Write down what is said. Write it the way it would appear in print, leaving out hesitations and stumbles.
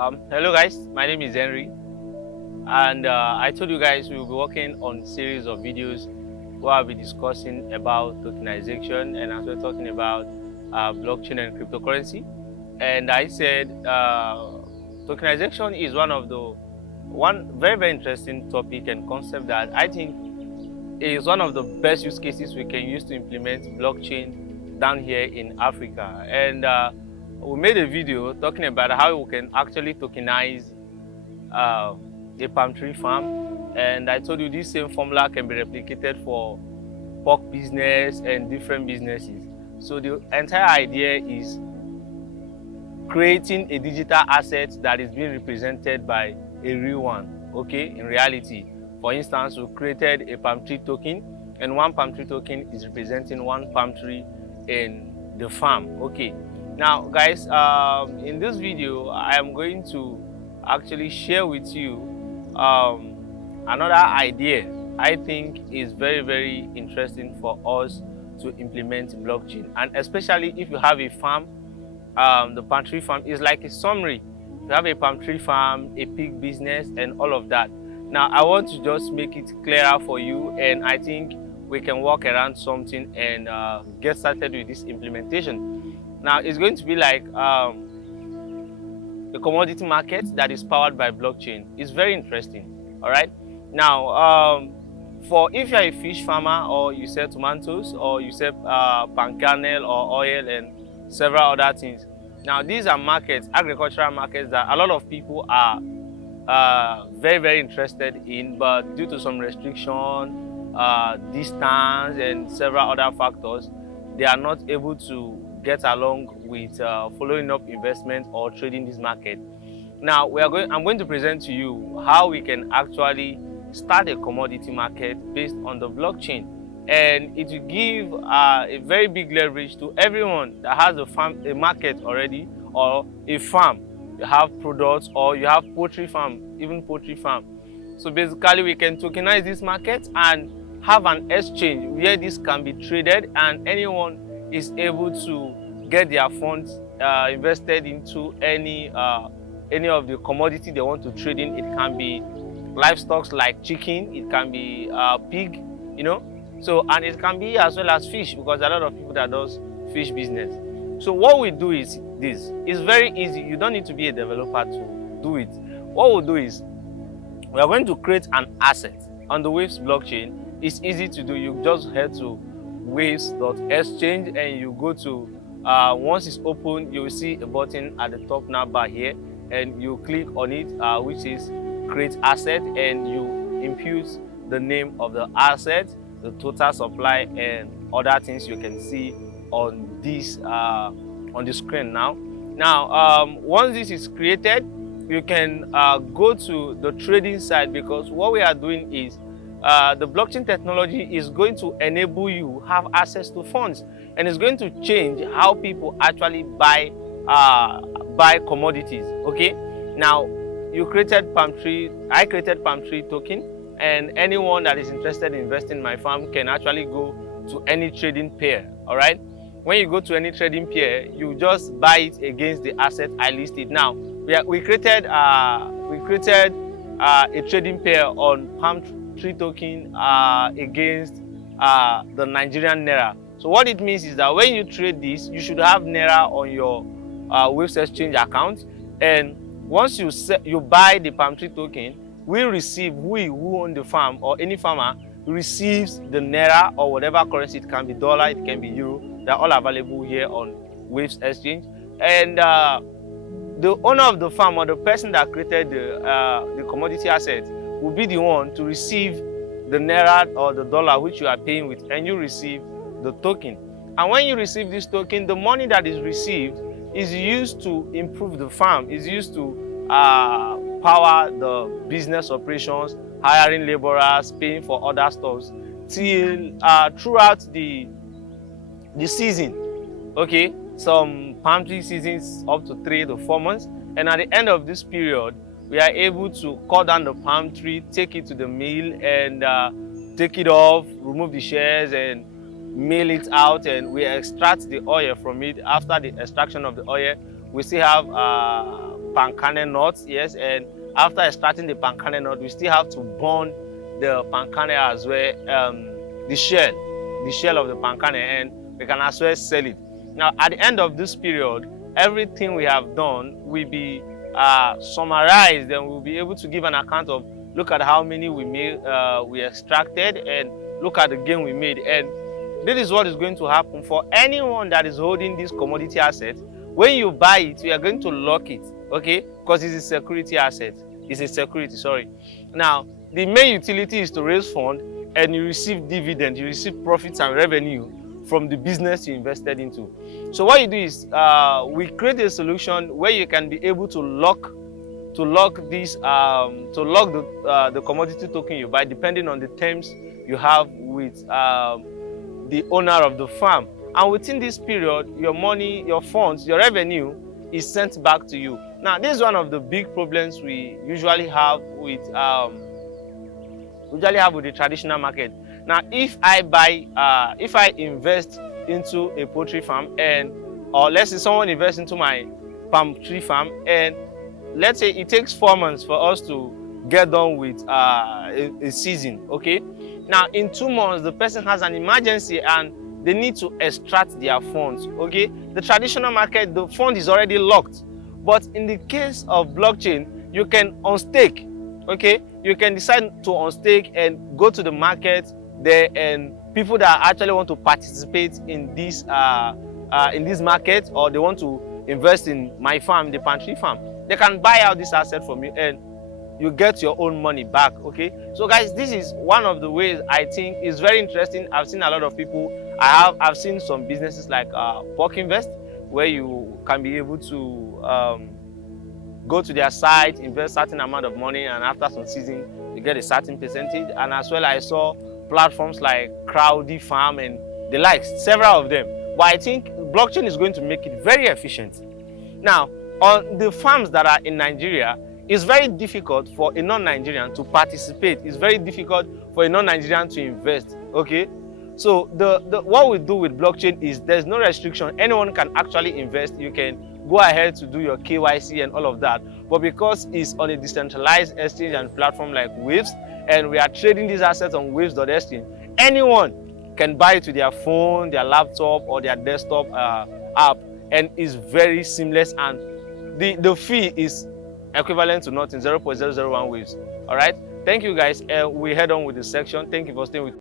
Hello guys, my name is Henry, and I told you guys we will be working on a series of videos where I'll be discussing about tokenization and as we're talking about blockchain and cryptocurrency. And I said tokenization is one very interesting topic and concept that I think is one of the best use cases we can use to implement blockchain down here in Africa. And we made a video talking about how we can actually tokenize a palm tree farm, and I told you this same formula can be replicated for pork business and different businesses. So the entire idea is creating a digital asset that is being represented by a real one, okay, in reality. For instance, we created a palm tree token, and one palm tree token is representing one palm tree in the farm, okay. Now guys, in this video I am going to actually share with you another idea I think is very interesting for us to implement blockchain, and especially if you have a farm. The palm tree farm is like a summary. You have a palm tree farm, a pig business, and all of that. Now I want to just make it clearer for you, and I think we can work around something and get started with this implementation. Now it's going to be like the commodity market that is powered by blockchain. It's very interesting. All right. Now, for if you're a fish farmer, or you sell tomatoes, or you sell palm kernel or oil and several other things. Now these are markets, agricultural markets, that a lot of people are very interested in, but due to some restriction, distance, and several other factors, they are not able to get along with following up investment or trading this market. Now I'm going to present to you how we can actually start a commodity market based on the blockchain, and it will give a very big leverage to everyone that has a market already, or a farm. You have products, or you have poultry farm, even poultry farm. So basically we can tokenize this market and have an exchange where this can be traded, and anyone is able to get their funds invested into any of the commodity they want to trade in. It can be livestock like chicken, it can be pig, you know. So, and it can be as well as fish, because a lot of people that does fish business. So what we do is this. It's very easy. You don't need to be a developer to do it. What we'll do is we are going to create an asset on the Waves blockchain. It's easy to do. You just head to waves.exchange and you go to once it's open, you will see a button at the top now bar here, and you click on it, which is create asset, and you impute the name of the asset, the total supply, and other things you can see on this on the screen now. Now once this is created, you can go to the trading side, because what we are doing is the blockchain technology is going to enable you have access to funds, and it's going to change how people actually buy commodities. Okay, now you created palm tree, I created palm tree token, and anyone that is interested in investing in my farm can actually go to any trading pair. All right, when you go to any trading pair, you just buy it against the asset I listed. Now we created a trading pair on palm tree token against the Nigerian naira. So what it means is that when you trade this, you should have naira on your Waves exchange account, and once you buy the palm tree token, we receive, who own the farm, or any farmer receives the naira or whatever currency. It can be dollar, it can be euro. They're all available here on Waves exchange, and the owner of the farm, or the person that created the commodity asset, will be the one to receive the naira or the dollar which you are paying with, and you receive the token. And when you receive this token, the money that is received is used to improve the farm, is used to power the business operations, hiring laborers, paying for other stuff till throughout the season. Okay, some palm tree seasons up to 3 to 4 months, and at the end of this period, we are able to cut down the palm tree, take it to the mill, and take it off, remove the shares, and mill it out, and we extract the oil from it. After the extraction of the oil, we still have palm kernel nuts, yes, and after extracting the palm kernel nut, we still have to burn the palm kernel as well, the shell of the palm kernel, and we can as well sell it. Now, at the end of this period, everything we have done will be summarized, and we'll be able to give an account of, look at how many we made, we extracted, and look at the gain we made. And this is what is going to happen for anyone that is holding this commodity asset. When you buy it, we are going to lock it, okay? Because it's a security asset. It's a security, sorry. Now, the main utility is to raise funds, and you receive dividend, you receive profits and revenue from the business you invested into. So what you do is, we create a solution where you can be able to lock this, the commodity token you buy, depending on the terms you have with the owner of the farm. And within this period, your money, your funds, your revenue is sent back to you. Now, this is one of the big problems we usually have with the traditional market. Now, if I invest into a poultry farm, or let's say someone invests into my palm tree farm, and let's say it takes 4 months for us to get done with a season, okay? Now, in 2 months, the person has an emergency and they need to extract their funds, okay? The traditional market, the fund is already locked. But in the case of blockchain, you can unstake, okay? You can decide to unstake and go to the market there, and people that actually want to participate in this market, or they want to invest in my farm, the pantry farm, they can buy out this asset from you and you get your own money back, okay? So guys, this is one of the ways I think is very interesting. I've seen a lot of people, I've seen some businesses like Pork Invest, where you can be able to go to their site, invest a certain amount of money, and after some season, you get a certain percentage. And as well, I saw platforms like Crowdy Farm and the likes, several of them. But I think blockchain is going to make it very efficient. Now, on the farms that are in Nigeria, it's very difficult for a non-Nigerian to participate. It's very difficult for a non-Nigerian to invest, okay? So what we do with blockchain is there's no restriction. Anyone can actually invest. You can go ahead to do your KYC and all of that. But because it's on a decentralized exchange and platform like Waves, and we are trading these assets on Waves.exchange, anyone can buy it to their phone, their laptop, or their desktop app, and it's very seamless, and the fee is equivalent to nothing, 0.001 Waves. All right, thank you guys. We head on with the section. Thank you for staying with